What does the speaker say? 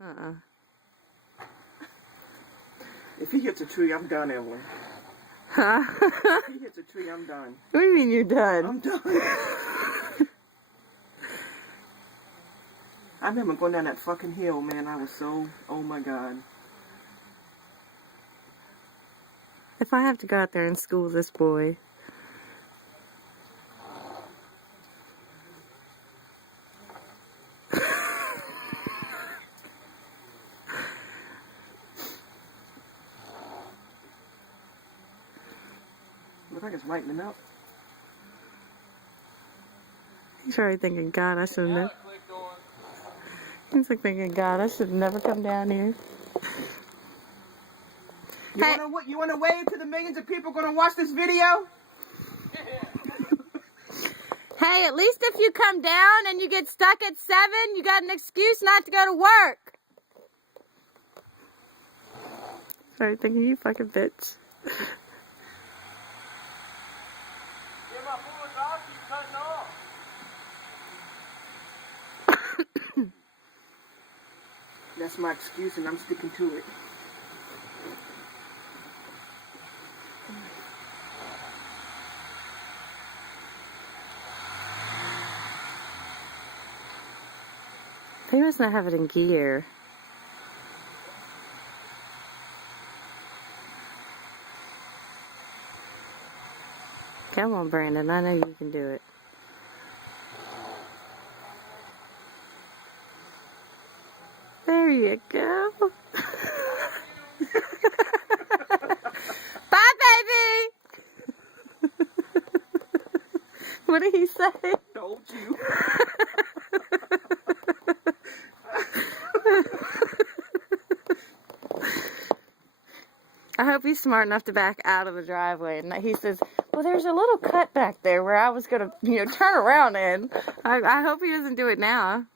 Uh-uh. If he hits a tree, I'm done, Evelyn. Huh? If he hits a tree, I'm done. What do you mean you're done? I'm done. I remember going down that fucking hill, man. I was so, oh my God. If I have to go out there and school this boy. Look like it's lightening up. He's probably thinking, God, I should have never. He's like thinking, God, I should have never come down here. You wanna wave to the millions of people gonna watch this video? Hey, at least if you come down and you get stuck at 7, you got an excuse not to go to work. Sorry, thinking you fucking bitch. That's my excuse and I'm sticking to it. They must not have it in gear. Come on, Brandon. I know you can do it. There you go. Bye, baby. What did he say? Told you. I hope he's smart enough to back out of the driveway. And he says, well, there's a little cut back there where I was going to, turn around in. I hope he doesn't do it now.